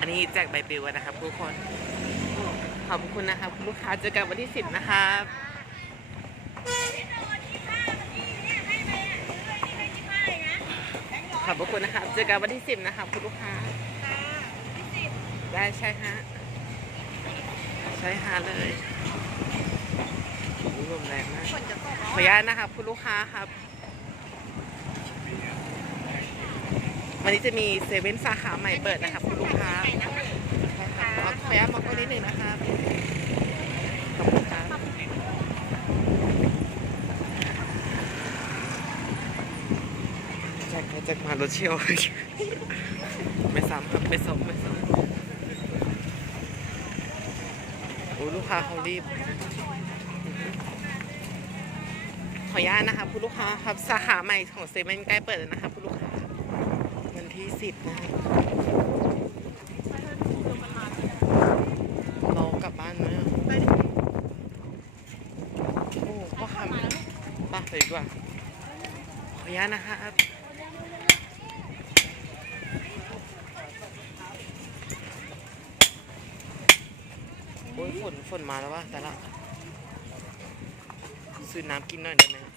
อันนี้แจกใบปลิวนะครับทุกคน ขอบคุณนะครับคุณลูกค้าเจอกันวันที่สิบนะครับขอบพระคุณนะครับเจอกันวันที่สิบนะครับคุณลูกค้าได้ใช่ฮะใช่ฮะเลยอุ๊ยลมแรงมากขออนุญาตนะครับคุณลูกค้าครับ วันนี้จะมีเซเว่นสาขาใหม่เปิดนะครับคุณลูกค้าใช่ครับขออนุญาตมาคนนิดหนึ่งนะครับขอบคุณครับแจกไปแจกมารถเชียว ไม่ซ้ำครับไม่ซ้ำไม่ซ้ำโอ้ลูกค้าเขารีบ ขออนุญาตนะครับคุณลูกค้าครับสาขาใหม่ของเซเว่นใกล้เปิดแล้วนะครับคุณลูกค้า สิบนะครับเรากลับบ้านไหมอะโอ้พ่อคำไปไปดีกว่า ขออนุญาตนะครับโอ้ยฝนฝนมาแล้ววะแต่ละซื้อน้ำกินหน่อยได้ไหมครับ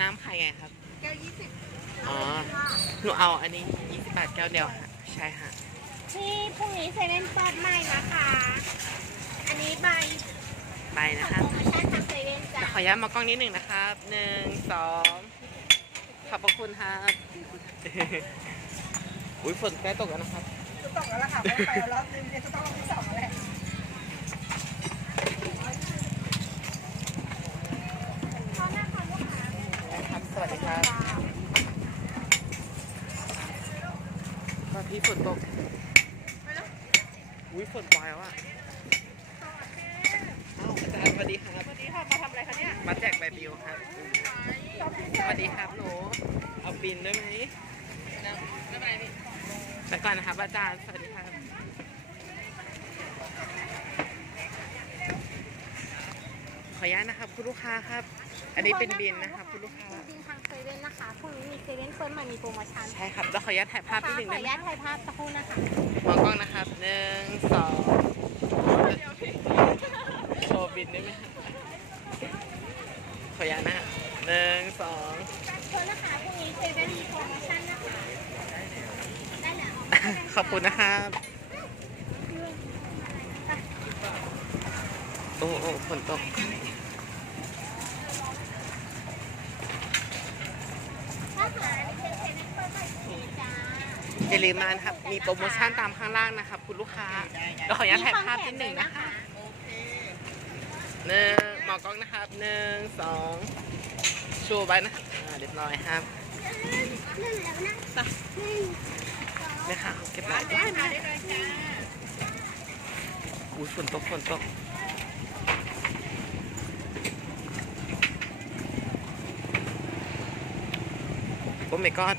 น้ำขายไงครับ แก้วยี่สิบ อ๋อ หนูเอาอันนี้ 20 บาทแก้วเดียวฮะใช่ฮะที่พรุ่งนี้เซเว่นเปิดใหม่นะคะ อันนี้ใบไปขนะองครับโปรโมชั่นทางเซเว่นจ้ะขออนุญาตมากล้องนิดหนึ่งนะครับหนึ่งสองขอบพระคุณครับ อุ้ยฝนใกล้ตกแล้วนะครับ จะต้องแล้วล่ะค่ะเพราะไปรอบนึงเนี่ยจะต้องรอบที่สองแล้วแหละ ขอหน้าขอลูกค้า ครับ สวัสดีครับก็ พี่ฝนตกอุ้ยฝนปล่อยแล้วอะเอ้าอาจารย์สวัสดีครับวันนี้ค่ะ มาทำอะไรคะเนี่ย มาแจกใบปลิวครับ สวัสดีครับหนู เอาบินด้วยไหมไม่เป็นไรพี่ไปก่อนนะครับอาจารย์ สวัสดีครับ ขออนุญาตนะครับคุณลูกค้าครับ อันนี้เป็นบินนะครับคุณลูกค้า บินทางเซเว่นนะคะพรุ่งนี้มีเซเว่นเปิดใหม่มีโปรโมชั่นใช่ครับแล้วขออนุญาตถ่ายภาพนิดหนึ่งขอได้อไหมนุญาตถ่ายภาพสักครู่นะคะมองกล้องนะครับหนึ่งสองโชว์บินได้ไหมครับขออนุญาตนะฮะหนึ่งสองโทษนะคะพรุ่งนี้เซเว่นมีโปรโมชั่นนะคะได้แล้วขอบคุณนะครับโอ้โอ้ฝนตก ถ้าหาเป็นเซเว่นเปิดใหม่พรุ่งนี้จ้า อย่าลืมมานะครับ มีโปรโมชั่นตามข้างล่างนะครับคุณลูกค้าแล้วขออนุญาตถ่ายภาพนิดหนึ่งนะคะหนึ่งมองกล้องนะครับหนึ่งสองโชว์ไปนะครับอ่าเรียบร้อยครับนี่ค่ะเก็บไว้ได้ไหมอุ้ยฝนตกฝนตกโอ้ my god